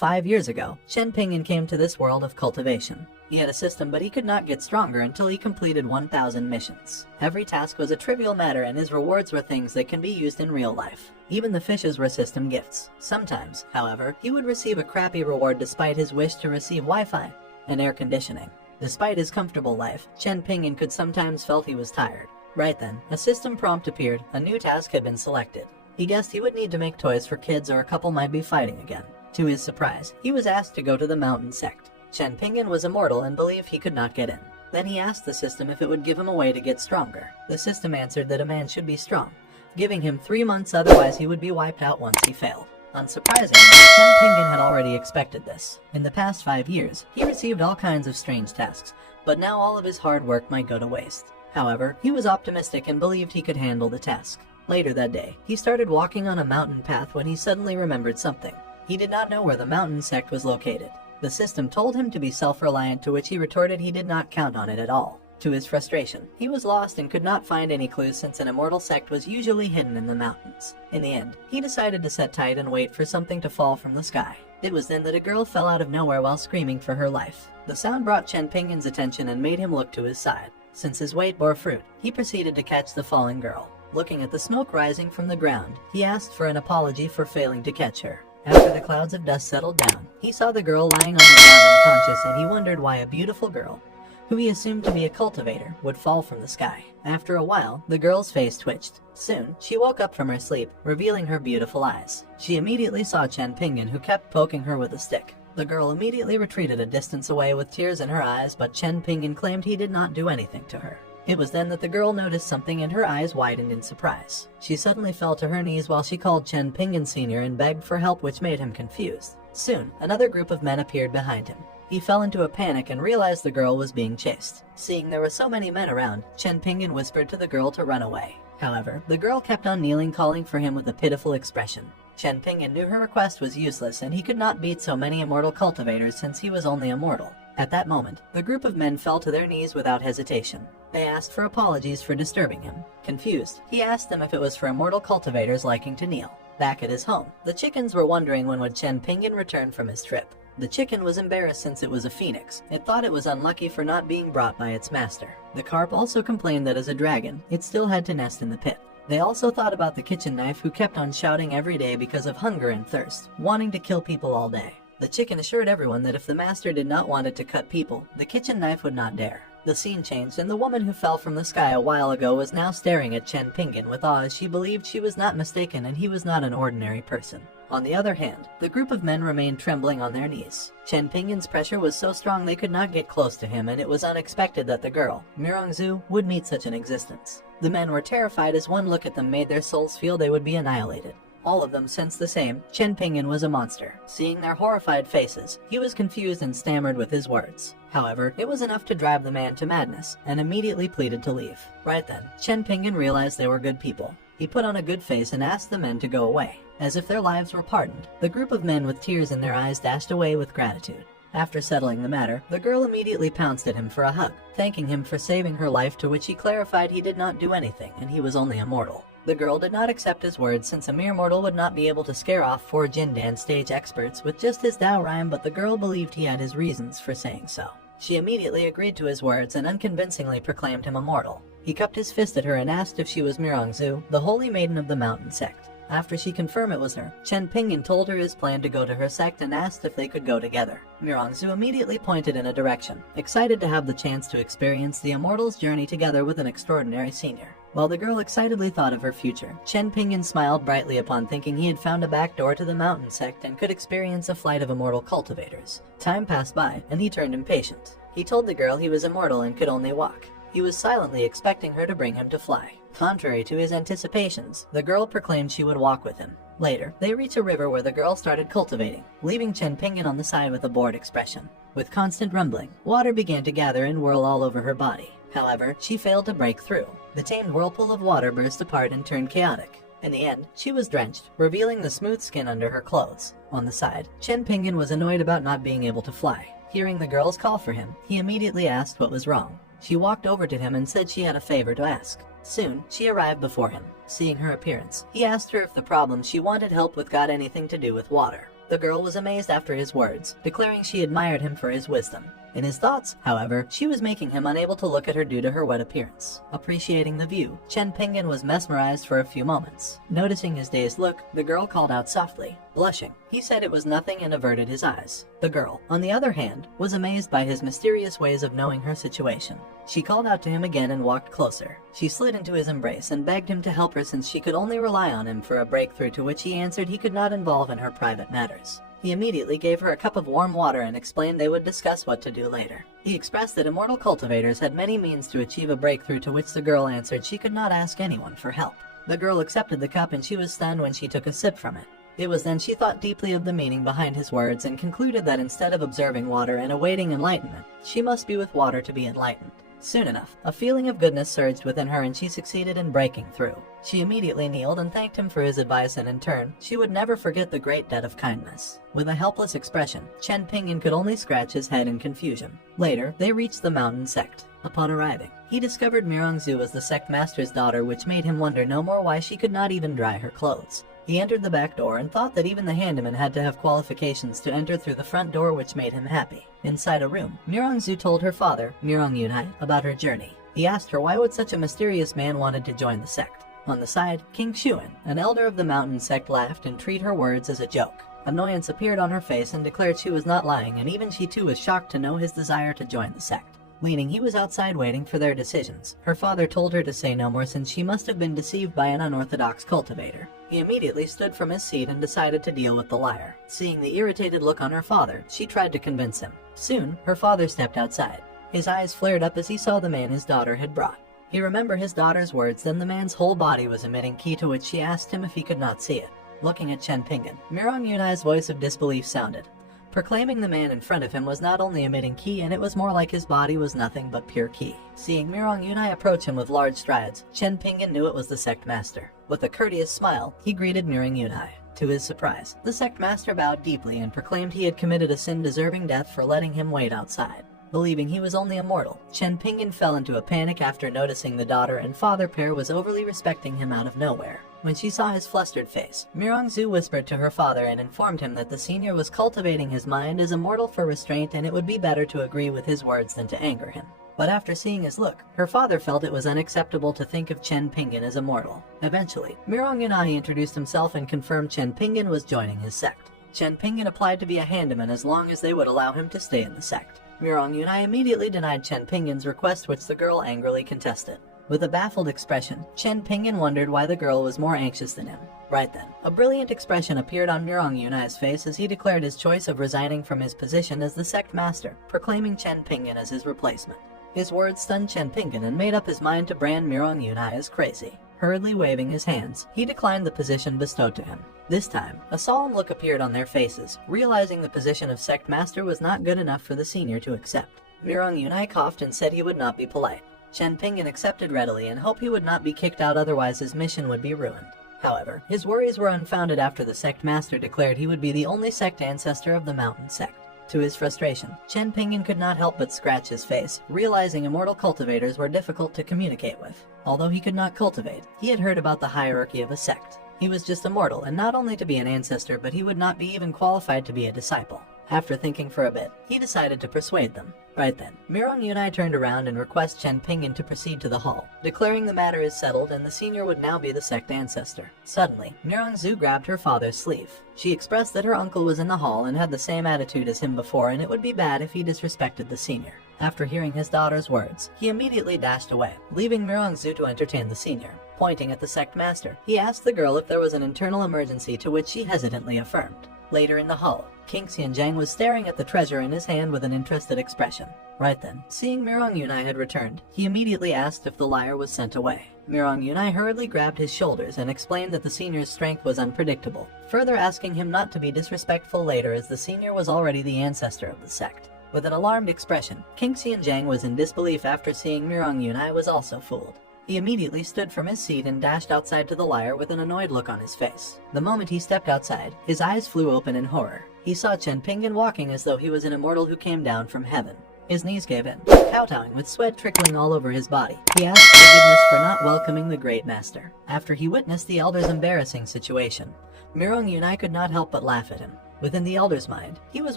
5 years ago, Chen Pingyan came to this world of cultivation. He had a system, but he could not get stronger until he completed 1,000 missions. Every task was a trivial matter, and his rewards were things that can be used in real life. Even the fishes were system gifts. Sometimes, however, he would receive a crappy reward despite his wish to receive Wi-Fi and air conditioning. Despite his comfortable life, Chen Pingyan could sometimes felt he was tired. Right then, a system prompt appeared. A new task had been selected. He guessed he would need to make toys for kids, or a couple might be fighting again. To his surprise, he was asked to go to the mountain sect. Chen Pingyan was immortal and believed he could not get in. Then he asked the system if it would give him a way to get stronger. The system answered that a man should be strong, giving him 3 months, otherwise he would be wiped out once he failed. Unsurprisingly, Chen Pingyan had already expected this. In the past 5 years, he received all kinds of strange tasks, but now all of his hard work might go to waste. However, he was optimistic and believed he could handle the task. Later that day, he started walking on a mountain path when he suddenly remembered something. He did not know where the mountain sect was located. The system told him to be self-reliant, to which he retorted he did not count on it at all. To his frustration, he was lost and could not find any clues, since an immortal sect was usually hidden in the mountains. In the end, he decided to sit tight and wait for something to fall from the sky. It was then that a girl fell out of nowhere while screaming for her life. The sound brought Chen Pingyan's attention and made him look to his side. Since his weight bore fruit, he proceeded to catch the falling girl. Looking at the smoke rising from the ground, he asked for an apology for failing to catch her. After the clouds of dust settled down, he saw the girl lying on the ground unconscious, and he wondered why a beautiful girl, who he assumed to be a cultivator, would fall from the sky. After a while, the girl's face twitched. Soon, she woke up from her sleep, revealing her beautiful eyes. She immediately saw Chen Pingyan, who kept poking her with a stick. The girl immediately retreated a distance away with tears in her eyes, but Chen Pingyan claimed he did not do anything to her. It was then that the girl noticed something, and her eyes widened in surprise. She suddenly fell to her knees while she called Chen Pingyan Sr. and begged for help, which made him confused. Soon, another group of men appeared behind him. He fell into a panic and realized the girl was being chased. Seeing there were so many men around, Chen Pingyan whispered to the girl to run away. However, the girl kept on kneeling, calling for him with a pitiful expression. Chen Pingyan knew her request was useless, and he could not beat so many immortal cultivators since he was only immortal. At that moment, the group of men fell to their knees without hesitation. They asked for apologies for disturbing him. Confused, he asked them if it was for immortal cultivators liking to kneel. Back at his home, the chickens were wondering when would Chen Pingyan return from his trip. The chicken was embarrassed since it was a phoenix. It thought it was unlucky for not being brought by its master. The carp also complained that as a dragon, it still had to nest in the pit. They also thought about the kitchen knife, who kept on shouting every day because of hunger and thirst, wanting to kill people all day. The chicken assured everyone that if the master did not want it to cut people, the kitchen knife would not dare. The scene changed, and the woman who fell from the sky a while ago was now staring at Chen Pingyan with awe, as she believed she was not mistaken and he was not an ordinary person. On the other hand, the group of men remained trembling on their knees. Chen Pingyan's pressure was so strong they could not get close to him, and it was unexpected that the girl, Mirongzu, would meet such an existence. The men were terrified, as one look at them made their souls feel they would be annihilated. All of them sensed the same. Chen Pingyan was a monster. Seeing their horrified faces, he was confused and stammered with his words. However, it was enough to drive the man to madness, and immediately pleaded to leave. Right then, Chen Pingyan realized they were good people. He put on a good face and asked the men to go away. As if their lives were pardoned, the group of men with tears in their eyes dashed away with gratitude. After settling the matter, the girl immediately pounced at him for a hug, thanking him for saving her life, to which he clarified he did not do anything and he was only a mortal. The girl did not accept his words, since a mere mortal would not be able to scare off 4 Jindan stage experts with just his Dao rhyme, but the girl believed he had his reasons for saying so. She immediately agreed to his words and unconvincingly proclaimed him immortal. He cupped his fist at her and asked if she was Mirongzu, the holy maiden of the mountain sect. After she confirmed it was her, Chen Pingyan told her his plan to go to her sect and asked if they could go together. Mirongzu immediately pointed in a direction, excited to have the chance to experience the Immortals' journey together with an extraordinary senior. While the girl excitedly thought of her future, Chen Pingyan smiled brightly upon thinking he had found a back door to the mountain sect and could experience a flight of immortal cultivators. Time passed by, and he turned impatient. He told the girl he was immortal and could only walk. He was silently expecting her to bring him to fly. Contrary to his anticipations, the girl proclaimed she would walk with him. Later, they reach a river where the girl started cultivating, leaving Chen Pingyan on the side with a bored expression. With constant rumbling, water began to gather and whirl all over her body. However, she failed to break through. The tamed whirlpool of water burst apart and turned chaotic. In the end, she was drenched, revealing the smooth skin under her clothes. On the side, Chen Pingyan was annoyed about not being able to fly. Hearing the girl's call for him, he immediately asked what was wrong. She walked over to him and said she had a favor to ask. Soon, she arrived before him. Seeing her appearance, he asked her if the problem she wanted help with got anything to do with water. The girl was amazed after his words, declaring she admired him for his wisdom. In his thoughts, however, she was making him unable to look at her due to her wet appearance. Appreciating the view, Chen Pingyan was mesmerized for a few moments. Noticing his dazed look, the girl called out softly. Blushing, he said it was nothing and averted his eyes. The girl, on the other hand, was amazed by his mysterious ways of knowing her situation. She called out to him again and walked closer. She slid into his embrace and begged him to help her since she could only rely on him for a breakthrough, to which he answered he could not involve in her private matters. He immediately gave her a cup of warm water and explained they would discuss what to do later. He expressed that immortal cultivators had many means to achieve a breakthrough, to which the girl answered she could not ask anyone for help. The girl accepted the cup and she was stunned when she took a sip from it. It was then she thought deeply of the meaning behind his words and concluded that instead of observing water and awaiting enlightenment, she must be with water to be enlightened. Soon enough, a feeling of goodness surged within her and she succeeded in breaking through. She immediately kneeled and thanked him for his advice, and in turn, she would never forget the great debt of kindness. With a helpless expression, Chen Pingyan could only scratch his head in confusion. Later, they reached the mountain sect. Upon arriving, he discovered Mirongzu as the sect master's daughter, which made him wonder no more why she could not even dry her clothes. He entered the back door and thought that even the handyman had to have qualifications to enter through the front door, which made him happy. Inside a room, Mirongzu told her father, Mirong Yunai, about her journey. He asked her why would such a mysterious man wanted to join the sect. On the side, King Shuan, an elder of the mountain sect, laughed and treated her words as a joke. Annoyance appeared on her face and declared she was not lying, and even she too was shocked to know his desire to join the sect. Leaning, he was outside waiting for their decisions. Her father told her to say no more since she must have been deceived by an unorthodox cultivator. He immediately stood from his seat and decided to deal with the liar. Seeing the irritated look on her father, she tried to convince him. Soon, her father stepped outside. His eyes flared up as he saw the man his daughter had brought. He remembered his daughter's words, then the man's whole body was emitting ki, to which she asked him if he could not see it. Looking at Chen Pingyan, Mirong Yunai's voice of disbelief sounded, proclaiming the man in front of him was not only emitting ki, and it was more like his body was nothing but pure ki. Seeing Mirong Yunai approach him with large strides, Chen Pingyan knew it was the sect master. With a courteous smile, he greeted Mirong Yunai. To his surprise, the sect master bowed deeply and proclaimed he had committed a sin deserving death for letting him wait outside. Believing he was only a mortal, Chen Pingyan fell into a panic after noticing the daughter and father pair was overly respecting him out of nowhere. When she saw his flustered face, Mirongzu whispered to her father and informed him that the senior was cultivating his mind as a mortal for restraint, and it would be better to agree with his words than to anger him. But after seeing his look, her father felt it was unacceptable to think of Chen Pingyan as a mortal. Eventually, Mirong Yunai introduced himself and confirmed Chen Pingyan was joining his sect. Chen Pingyan applied to be a handyman as long as they would allow him to stay in the sect. Mirong Yunai immediately denied Chen Pingyan's request, which the girl angrily contested. With a baffled expression, Chen Pingyan wondered why the girl was more anxious than him. Right then, a brilliant expression appeared on Mirong Yunai's face as he declared his choice of resigning from his position as the sect master, proclaiming Chen Pingyan as his replacement. His words stunned Chen Pingyan and made up his mind to brand Mirong Yunai as crazy. Hurriedly waving his hands, he declined the position bestowed to him. This time, a solemn look appeared on their faces, realizing the position of sect master was not good enough for the senior to accept. Mirong Yunai coughed and said he would not be polite. Chen Pingyan accepted readily and hoped he would not be kicked out, otherwise his mission would be ruined. However, his worries were unfounded after the sect master declared he would be the only sect ancestor of the mountain sect. To his frustration, Chen Pingyan could not help but scratch his face, realizing immortal cultivators were difficult to communicate with. Although he could not cultivate, he had heard about the hierarchy of a sect. He was just a mortal, and not only to be an ancestor, but he would not be even qualified to be a disciple. After thinking for a bit, he decided to persuade them. Right then, Mirong Yunai turned around and requested Chen Pingyan to proceed to the hall, declaring the matter is settled and the senior would now be the sect ancestor. Suddenly, Mirongzu grabbed her father's sleeve. She expressed that her uncle was in the hall and had the same attitude as him before, and it would be bad if he disrespected the senior. After hearing his daughter's words, he immediately dashed away, leaving Mirongzu to entertain the senior. Pointing at the sect master, he asked the girl if there was an internal emergency, to which she hesitantly affirmed. Later in the hall, King Xianjiang was staring at the treasure in his hand with an interested expression. Right then, seeing Mirong Yunai had returned, he immediately asked if the liar was sent away. Mirong Yunai hurriedly grabbed his shoulders and explained that the senior's strength was unpredictable, further asking him not to be disrespectful later as the senior was already the ancestor of the sect. With an alarmed expression, King Xianjiang was in disbelief after seeing Mirong Yunai was also fooled. He immediately stood from his seat and dashed outside to the liar with an annoyed look on his face. The moment he stepped outside, his eyes flew open in horror. He saw Chen Pingyan walking as though he was an immortal who came down from heaven. His knees gave in, kowtowing with sweat trickling all over his body. He asked forgiveness for not welcoming the great master. After he witnessed the elder's embarrassing situation, Mirong Yunai could not help but laugh at him. Within the Elder's mind, he was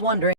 wondering